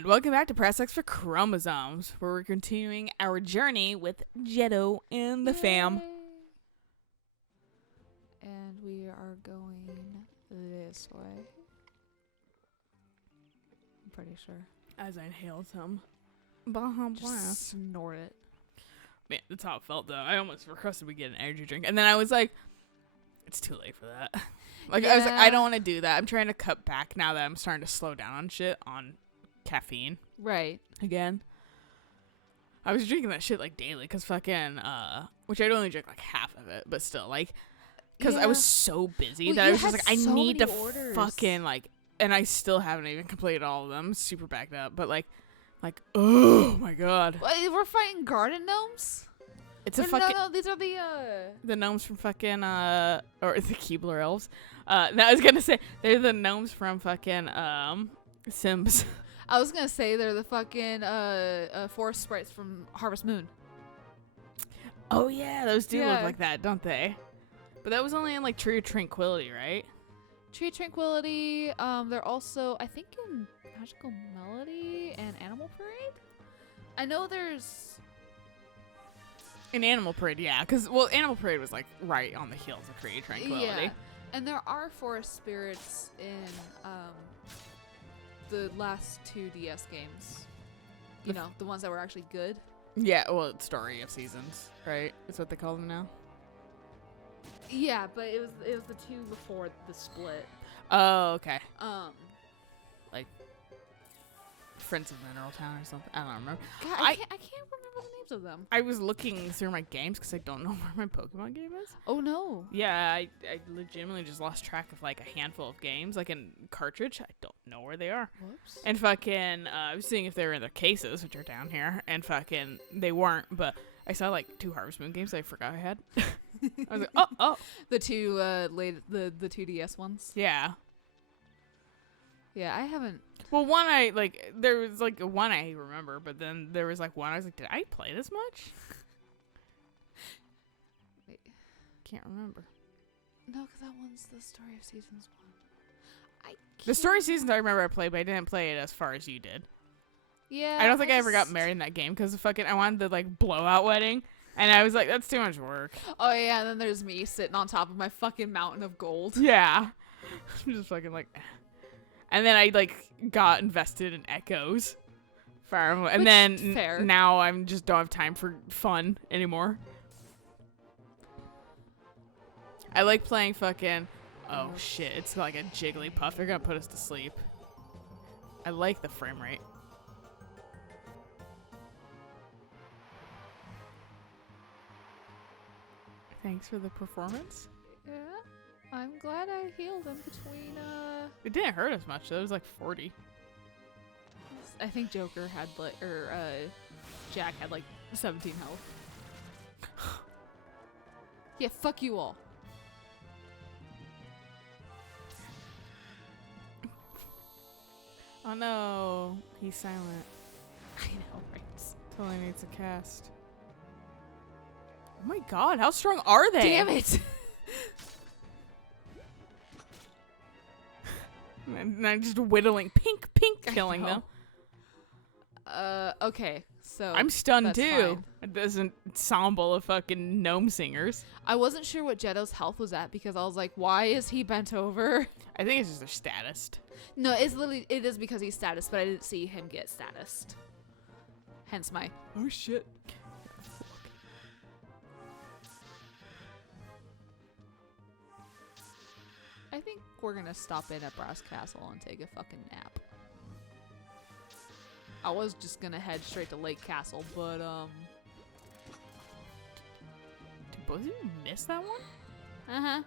And welcome back to Press X for Chromosomes, where we're continuing our journey with Jetto and the fam. And we are going this way. I'm pretty sure. As I inhaled some. Just snort it. Man, that's how it felt, though. I almost requested we get an energy drink. And then I was like, it's too late for that. I was like, I don't want to do that. I'm trying to cut back now that I'm starting to slow down on shit, on caffeine. Right. Again. I was drinking that shit, like, daily, because fucking, which I'd only drink, like, half of it, but still, like, because I was so busy that I was just like, I need to fucking, like, and I still haven't even completed all of them. Super backed up, but, like, oh, my God. We're fighting garden gnomes? It's a fucking... No, these are the gnomes from fucking, or the Keebler elves. No, I was gonna say, they're the gnomes from fucking, Sims. I was gonna say they're the fucking, forest sprites from Harvest Moon. Oh, yeah, those do look like that, don't they? But that was only in, like, Tree of Tranquility, right? Tree of Tranquility, they're also, I think, in Magical Melody and Animal Parade? I know there's... In Animal Parade, yeah. Because, well, Animal Parade was, like, right on the heels of Tree of Tranquility. Yeah. And there are forest spirits in the last two DS games. You know, the ones that were actually good. Yeah, well, it's Story of Seasons, right? Is what they call them now. Yeah, but it was the two before the split. Oh, okay. Like Friends of Mineral Town or something. I don't remember. God, I can't remember the names of them. I was looking through my games because I don't know where my Pokemon game is. Oh no. Yeah, I legitimately just lost track of like a handful of games, like in cartridge. I don't know where they are. Whoops. And fucking, I was seeing if they were in their cases, which are down here, and fucking they weren't. But I saw like 2 Harvest Moon games I forgot I had. I was like, oh. The two the 2DS ones. Yeah. Yeah, I haven't. Well, one there was like one I remember, but then there was like one I was like, did I play this much? Wait. Can't remember. No, because that one's the Story of Seasons one. The Story of Seasons I remember I played, but I didn't play it as far as you did. Yeah. I don't think I ever got married in that game because fucking I wanted the like blowout wedding, and I was like, that's too much work. Oh yeah, and then there's me sitting on top of my fucking mountain of gold. Yeah. I'm just fucking like. And then I like got invested in Echoes, Fire Emblem, and then now I'm just don't have time for fun anymore. I like playing fucking. Oh shit! It's like a Jigglypuff. They're gonna put us to sleep. I like the frame rate. Thanks for the performance. Yeah. I'm glad I healed him between, It didn't hurt as much, though. It was like 40. I think Joker had, Jack had, 17 health. Yeah, fuck you all. Oh no, he's silent. I know, right? Totally needs a cast. Oh my god, how strong are they? Damn it! And I'm just whittling, pink, killing them. Okay, so I'm stunned too. Fine. It doesn't ensemble of fucking gnome singers. I wasn't sure what Jetto's health was at because I was like, why is he bent over? I think it's just their status. No, it is because he's status, but I didn't see him get status. Hence my, oh shit. I think we're gonna stop in at Brass Castle and take a fucking nap. I was just gonna head straight to Lake Castle, but Did both of you miss that one? Uh-huh.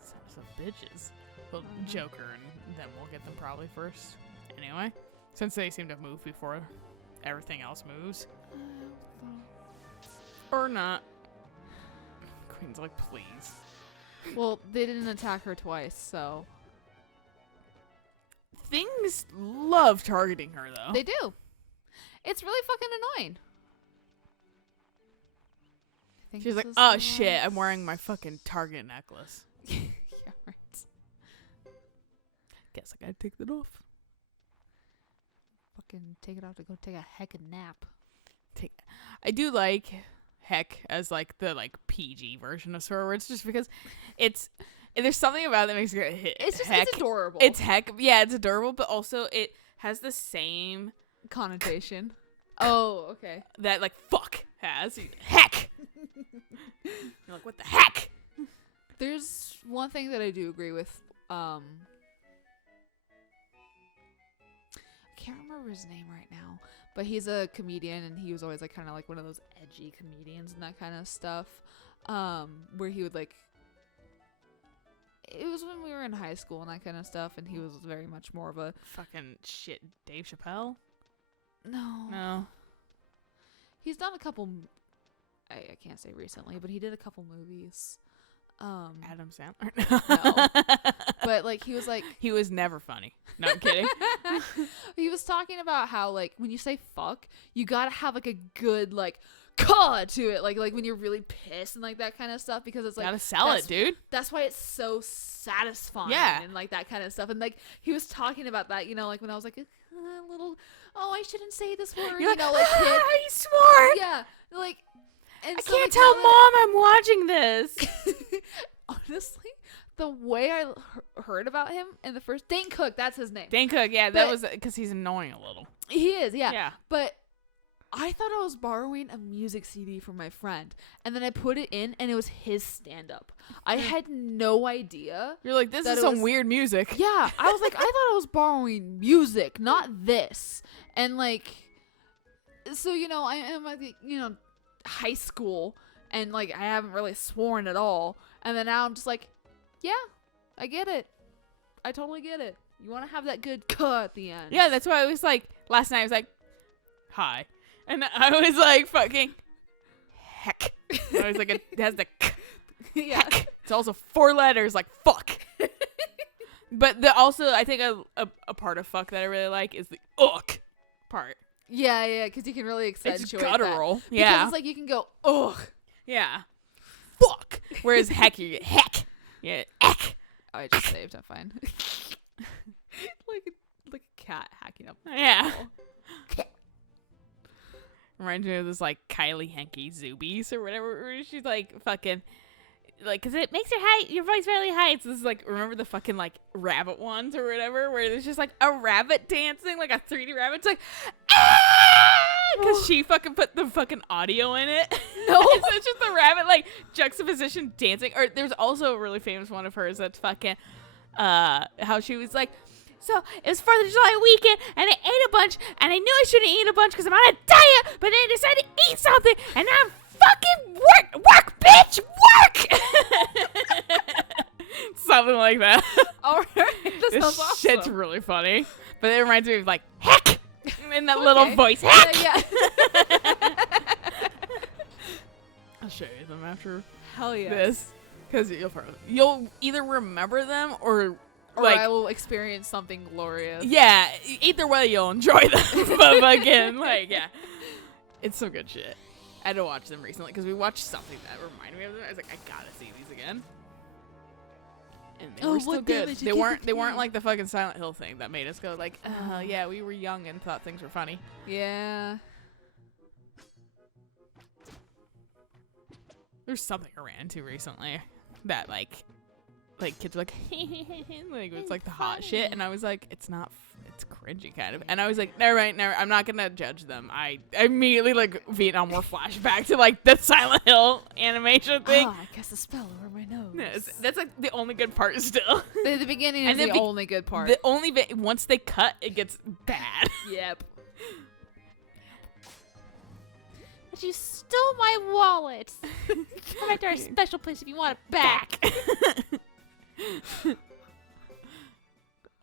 Sons of bitches. Well, Joker, and then we'll get them probably first. Anyway, since they seem to move before everything else moves. Or not. Queen's like, please. Well, they didn't attack her twice, so. Things love targeting her, though. They do. It's really fucking annoying. She's like, oh shit, I'm wearing my fucking Target necklace. Yeah, right. Guess I gotta take that off. fucking take it off to go take a HeCK nap. I do like HeCK as like the like PG version of swear words, just because there's something about it that makes it hit. It's just HeCK. it's adorable. It's HeCK. Yeah, it's adorable, but also it has the same connotation. Oh, okay. That like fuck has. HeCK. You're like, what the heck? There's one thing that I do agree with. I can't remember his name right now, but he's a comedian, and he was always like kind of like one of those edgy comedians and that kind of stuff. Where he would like. It was when we were in high school and that kind of stuff, and he was very much more of a fucking shit. Dave Chappelle? No. He's done a couple. I can't say recently, but he did a couple movies. Adam Sandler? No. But like he was like he was never funny. No, I'm kidding. He was talking about how like when you say fuck, you gotta have like a good like caw to it, like when you're really pissed and like that kind of stuff, because it's like gotta sell it, dude. That's why it's so satisfying. Yeah. And like that kind of stuff, and like he was talking about that, like when I was like a little, oh, I shouldn't say this word, you're like kid. He swore. Yeah, like. And I so, can't tell Mom I'm watching this. Honestly, the way I heard about him in the first... Dane Cook, that's his name. Dane Cook, yeah, that was... Because he's annoying a little. He is, yeah. Yeah. But I thought I was borrowing a music CD from my friend. And then I put it in, and it was his stand-up. I had no idea. You're like, this is some weird music. Yeah. I was like, I thought I was borrowing music, not this. And, like... So, I am at the, high school, and like I haven't really sworn at all, and then now I'm just like, yeah, I get it, I totally get it. You want to have that good cut at the end. Yeah, that's why I was like, last night I was like, hi, and I was like, fucking heck. I was like, it has the yeah. Heck. It's also 4 letters, like fuck. But also I think a part of fuck that I really like is the ugh part. Yeah, because you can really accentuate it's guttural. That. Yeah. Because it's like you can go, ugh. Yeah. Fuck. Whereas heck, you get heck. Yeah. Heck. Oh, I just saved. I'm fine. like a cat hacking up. Yeah. Reminds me of this like Kylie Henke Zoobies or whatever. Where she's like fucking. Like, cause it makes your voice really high. It's this like, remember the fucking like rabbit ones or whatever, where there's just like a rabbit dancing, like a 3D rabbit. It's like, cause she fucking put the fucking audio in it. No, so it's just the rabbit like juxtaposition dancing. Or there's also a really famous one of hers that's fucking, how she was like, so it was 4th of July weekend, and I ate a bunch, and I knew I shouldn't eat a bunch because I'm on a diet, but then I decided to eat something, and now I'm fucking work, bitch, work. Something like that. All right, that sounds awesome. Shit's really funny, but it reminds me of like heck in that little voice. Heck. Yeah. I'll show you them after. Hell yeah. This, because you'll either remember them or like I will experience something glorious. Yeah, either way you'll enjoy them. But fucking like yeah, it's some good shit. I had to watch them recently because we watched something that reminded me of them. I was like, I gotta see these again. And they were still good. They weren't like the fucking Silent Hill thing that made us go like, yeah, we were young and thought things were funny. Yeah. There's something I ran into recently that like kids were like, like it's like the hot shit, and I was like, it's not. It's cringy kind of, and I was like, never. I'm not gonna judge them. I immediately like Vietnam War flashback to like the Silent Hill animation thing. Oh, I cast a spell over my nose. No, that's like the only good part still. The beginning is the only good part. The only bit once they cut, it gets bad. Yep. But you stole my wallet. Come back to our special place if you want it back.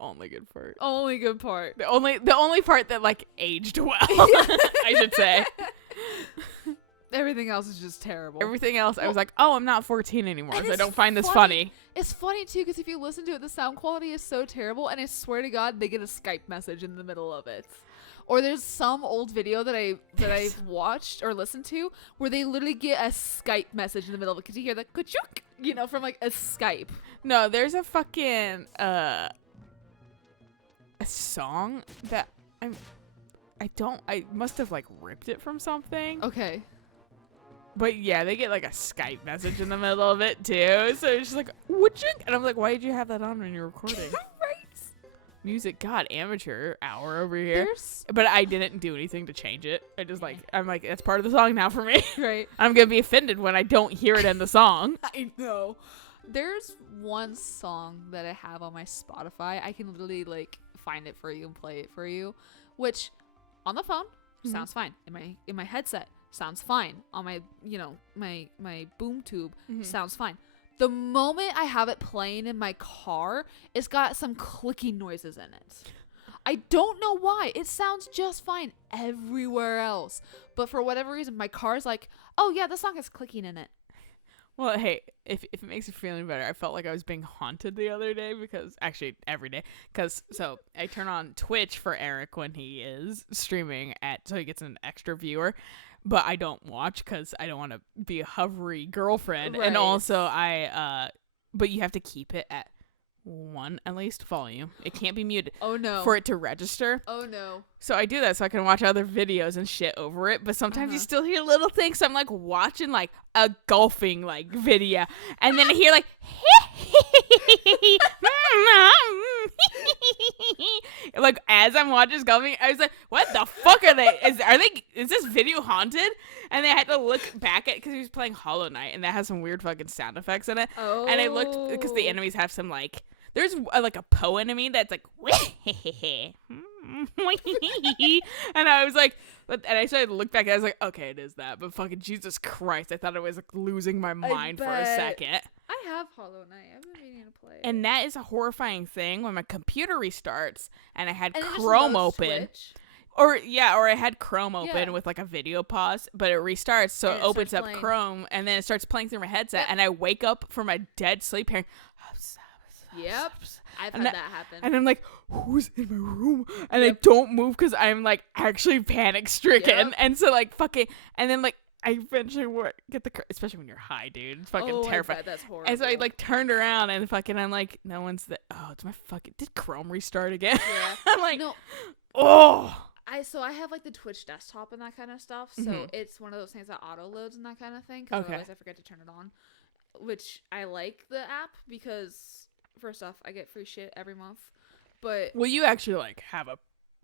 Only good part. Only good part. The only part that like aged well, I should say. Everything else is just terrible. Everything else, I was like, oh, I'm not 14 anymore, so I don't find this funny. It's funny too, because if you listen to it, the sound quality is so terrible, and I swear to God, they get a Skype message in the middle of it. Or there's some old video that I've watched or listened to where they literally get a Skype message in the middle of it, because you hear the ka-chuk, from like a Skype. No, there's a fucking a song that I must have like ripped it from something. Okay. But yeah, they get like a Skype message in the middle of it too. So it's just like, what? And I'm like, why did you have that on when you're recording? Right. Music, God, amateur hour over here. There's But I didn't do anything to change it. I just like, I'm like, that's part of the song now for me. right. I'm gonna be offended when I don't hear it in the song. I know. There's one song that I have on my Spotify. I can literally like find it for you and play it for you, which on the phone sounds fine. In my headset sounds fine. On my my boom tube sounds fine. The moment I have it playing in my car, it's got some clicking noises in it. I don't know why. It sounds just fine everywhere else. But for whatever reason, my car's like, oh yeah, the song has clicking in it. Well, hey, if it makes you feel any better, I felt like I was being haunted the other day because, actually, every day. So I turn on Twitch for Eric when he is streaming so he gets an extra viewer. But I don't watch because I don't want to be a hovery girlfriend. Right. And also, but you have to keep it at 1 at least volume. It can't be muted. Oh no. For it to register. Oh no. So I do that so I can watch other videos and shit over it. But sometimes you still hear little things. So I'm like watching like a golfing like video. And then I hear like like as I'm watching golfing, I was like, what the fuck are they? Is this video haunted? And then I had to look back at because he was playing Hollow Knight and that has some weird fucking sound effects in it. Oh. And I looked because the enemies have some like there's like a Poe enemy that's like and I was like, and I started to look back and I was like, okay, it is that. But fucking Jesus Christ, I thought I was like losing my mind for a second. I have Hollow Knight. I've been meaning to play it. And that is a horrifying thing when my computer restarts and I had And it just Chrome loads open. Twitch. Or I had Chrome open Yeah. with like a video pause, but it restarts, so And it it opens starts up playing. Chrome and then it starts playing through my headset Yep. and I wake up from a dead sleep hearing Yep. I've And had that happen. and I'm like, who's in my room? And I don't move because I'm like actually panic stricken. Yep. And so like fucking, and then like I eventually get especially when you're high, dude. It's fucking terrifying. I bet that's horrible. And so I like turned around and fucking I'm like, no one's there. Oh, it's my fucking. Did Chrome restart again? Yeah. I'm like, No. oh. I have like the Twitch desktop and that kind of stuff, so it's one of those things that auto loads and that kind of thing. Because otherwise I forget to turn it on. Which I like the app because first off, I get free shit every month. But Well, you actually like have a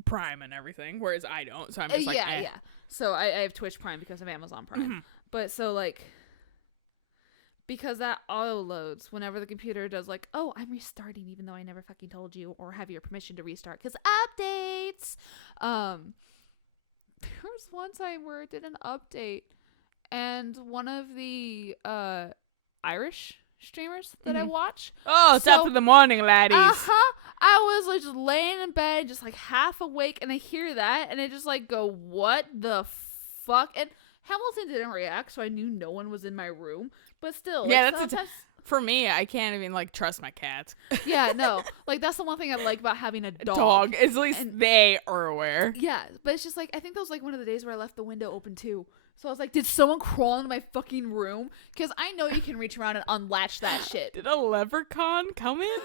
Prime and everything, whereas I don't. So I'm just like, yeah. So I have Twitch Prime because of Amazon Prime. But so like because that auto loads whenever the computer does like, oh, I'm restarting even though I never fucking told you or have your permission to restart because updates. There was one time where it did an update and one of the Irish streamers that I watch. Oh, it's up in the morning, laddies. I was like just laying in bed, just like half awake, and I hear that, and I just like go, "What the fuck?" And Hamilton didn't react, so I knew no one was in my room. But still, Yeah, like, that's sometimes. For me, I can't even like trust my cats. Yeah, no, like that's the one thing I like about having a dog. Dog, at least And- they are aware. Yeah, but it's just like I think that was like one of the days where I left the window open too. So I was like, did someone crawl into my fucking room? Because I know you can reach around and unlatch that shit. Did a leprechaun come in?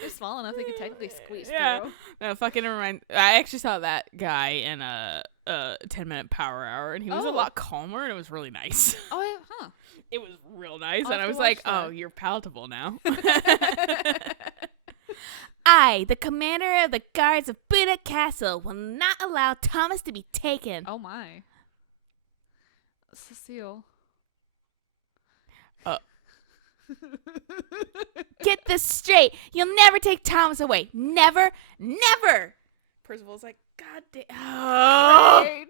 They're small enough they can technically squeeze Yeah. through. No, fucking never mind. I actually saw that guy in a 10-minute power hour, and he was a Oh. lot calmer, and it was really nice. Oh, yeah, huh. It was real nice, I'll and I have was to like, watch oh, that. you're palatable now. I, the commander of the guards of Buddha Castle, will not allow Thomas to be taken. Oh my. Cecile. Get this straight. You'll never take Thomas away. Never, never. Percival's like, God damn. Right.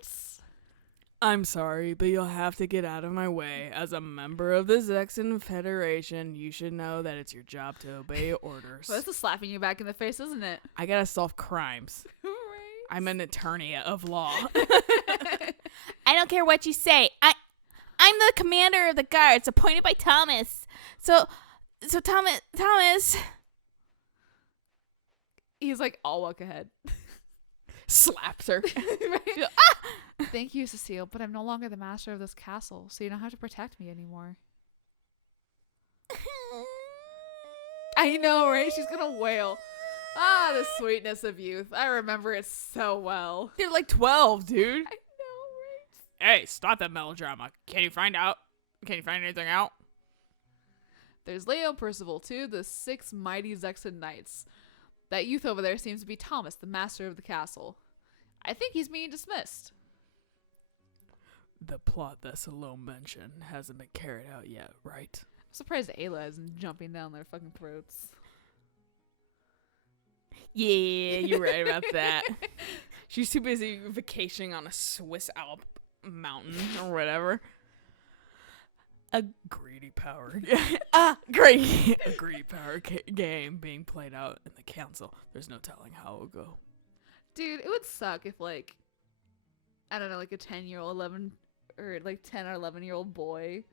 I'm sorry, but you'll have to get out of my way. As a member of the Zexan Federation, you should know that it's your job to obey orders. Well, this is slapping you back in the face, isn't it? I gotta solve crimes. Right. I'm an attorney of law. I don't care what you say. I'm the commander of the guards appointed by Thomas. So Thomas. He's like, I'll walk ahead. Slaps her. Right? Thank you, Cecile, but I'm no longer the master of this castle, so you don't have to protect me anymore. I know, right? She's gonna wail. Ah, the sweetness of youth. I remember it so well. They're like 12, dude. I know, right? Hey, stop that melodrama. Can you find anything out? There's Leo and Percival, two of the 6 mighty Zexan knights. That youth over there seems to be Thomas, the master of the castle. I think he's being dismissed. The plot that Salome mentioned hasn't been carried out yet, right? I'm surprised Ayla isn't jumping down their fucking throats. Yeah, you're right about that. She's too busy vacationing on a Swiss Alp mountain or whatever. A greedy power a greedy power game being played out in the council. There's no telling how it'll go. Dude, it would suck if, like, I don't know, like a 10-year-old, 11 or like 10 or 11-year-old boy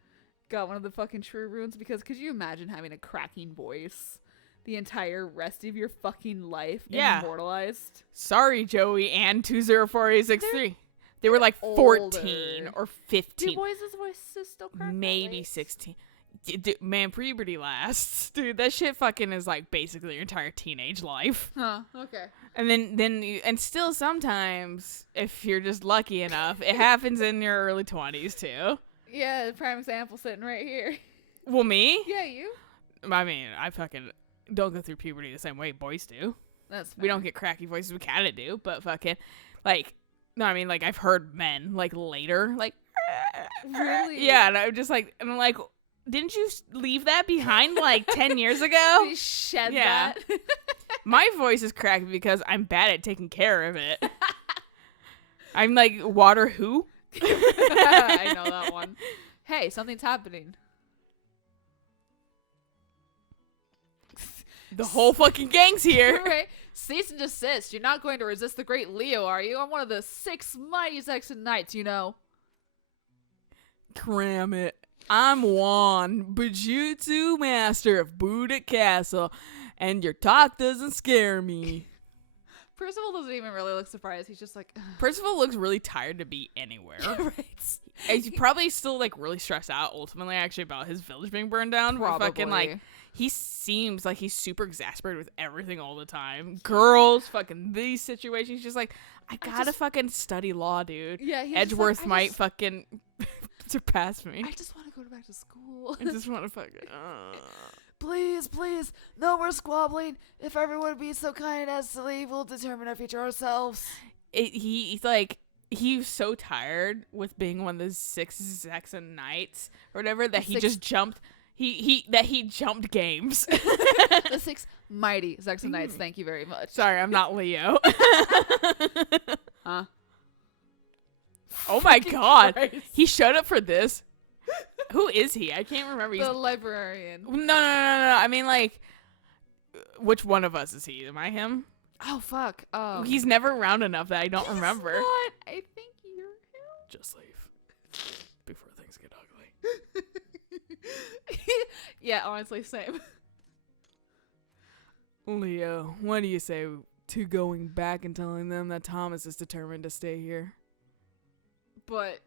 got one of the fucking true runes, because could you imagine having a cracking voice the entire rest of your fucking life immortalized? Sorry, Joey and 204863. They were like 14 or 15. Do boys' voices still crack? Maybe 16. Dude, man, puberty lasts. Dude, that shit fucking is like basically your entire teenage life. Huh, okay. And then still sometimes, if you're just lucky enough, it happens in your early 20s too. Yeah, the prime example sitting right here. Well, me? Yeah, you? I mean, I fucking don't go through puberty the same way boys do. That's fair. We don't get cracky voices. We kind of do, but fucking, like, no, I mean, like, I've heard men, like, later, like, really? Yeah, and I'm just like, didn't you leave that behind, like, 10 years ago? You shed that. My voice is cracky because I'm bad at taking care of it. I'm like, water who? I know that one. Hey, something's happening. The whole fucking gang's here. Right. Cease and desist. You're not going to resist the great Leo, are you? I'm one of the 6 mighty Zexan knights, you know. Cram it. I'm Juan, Bujutsu Master of Buddha Castle, and your talk doesn't scare me. Percival doesn't even really look surprised. He's just like... Percival looks really tired to be anywhere. Right. He's probably still, like, really stressed out, ultimately, actually, about his village being burned down. Probably. But fucking, like, he seems like he's super exasperated with everything all the time. Girls, fucking these situations. He's just like, I gotta fucking study law, dude. Yeah, Edgeworth might fucking surpass me. I just want to go back to school. I just want to fucking... Please, please, no more squabbling. If everyone would be so kind as to leave, we'll determine our future ourselves. He's like, he was so tired with being one of those 6 Zexan knights or whatever that he just jumped. He jumped games. The 6 mighty Zexan knights. Thank you very much. Sorry, I'm not Leo. Huh? Oh my god, Christ. he showed up for this. Who is he? I can't remember. The librarian. No. I mean, like, which one of us is he? Am I him? Oh fuck. He's never around enough that I don't remember. Not. I think you're him. Just leave before things get ugly. Yeah, honestly, same. Leo, what do you say to going back and telling them that Thomas is determined to stay here? But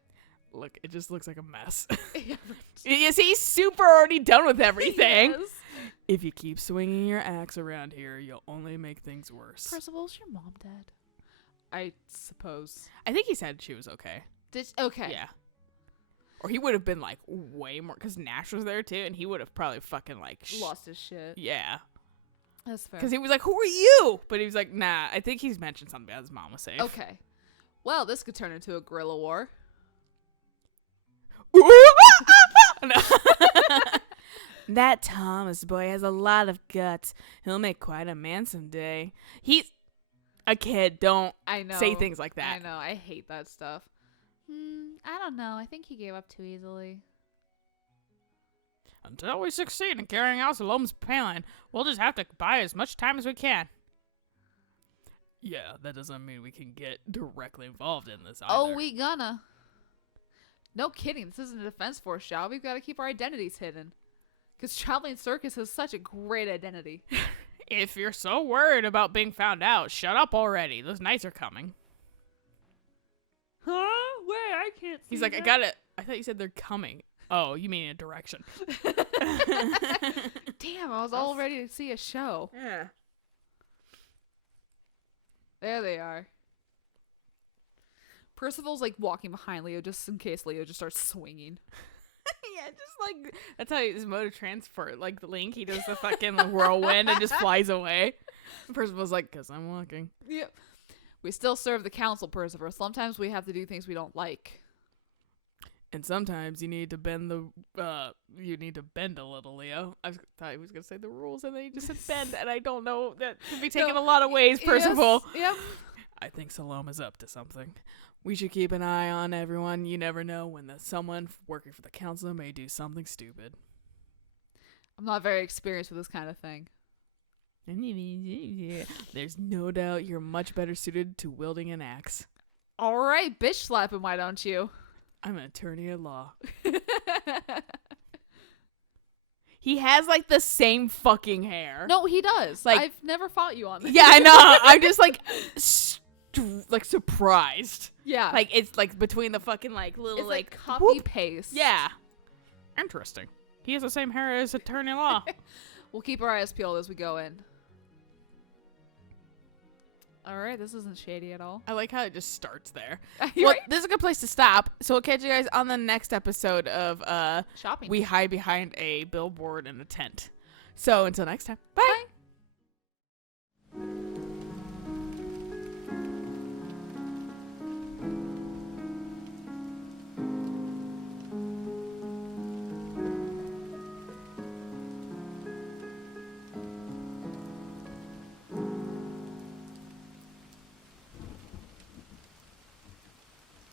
look, it just looks like a mess. yeah, Yes, he's super already done with everything. Yes. If you keep swinging your axe around here, you'll only make things worse. Percival's your mom dead? I suppose. I think he said she was okay. Okay. Yeah. Or he would have been like way more, because Nash was there too, and he would have probably fucking like lost his shit. Yeah. That's fair. Because he was like, "Who are you?" But he was like, "Nah." I think he's mentioned something about his mom was safe. Okay. Well, this could turn into a guerrilla war. That Thomas boy has a lot of guts. He'll make quite a man someday. He's a kid. Don't say things like that. I know. I hate that stuff. I don't know. I think he gave up too easily. Until we succeed in carrying out Salome's plan, we'll just have to buy as much time as we can. Yeah, that doesn't mean we can get directly involved in this either. Oh, we gonna. No kidding. This isn't a defense force job. We've got to keep our identities hidden. Because traveling circus has such a great identity. If you're so worried about being found out, shut up already. Those knights are coming. Huh? Wait, I can't see. He's like, that. I thought you said they're coming. Oh, you mean in a direction. Damn, I was all ready to see a show. Yeah. There they are. Percival's like walking behind Leo just in case Leo just starts swinging. Yeah, just like that's how his mode of transfer. Like the Link, he does the fucking whirlwind and just flies away. Percival's like, "'Cause I'm walking." Yep. We still serve the council, Percival. Sometimes we have to do things we don't like. And sometimes you need to bend you need to bend a little, Leo. I thought he was gonna say the rules, and then he just said bend, and I don't know. That could be taken a lot of ways, Percival. Yes, yep. I think Saloma's up to something. We should keep an eye on everyone. You never know when someone working for the council may do something stupid. I'm not very experienced with this kind of thing. There's no doubt you're much better suited to wielding an axe. All right, bitch slap him, why don't you? I'm an attorney at law. He has like the same fucking hair. No, he does. Like, I've never fought you on this. Yeah, I know. I'm just like surprised. Yeah. Like it's like between the fucking like little it's like copy whoop. paste. Yeah. Interesting. He has the same hair as attorney at law. We'll keep our eyes peeled as we go in. All right, this isn't shady at all. I like how it just starts there. Well, Well, this is a good place to stop. So we'll catch you guys on the next episode of shopping. We Hide Behind a Billboard and a Tent. So until next time, bye.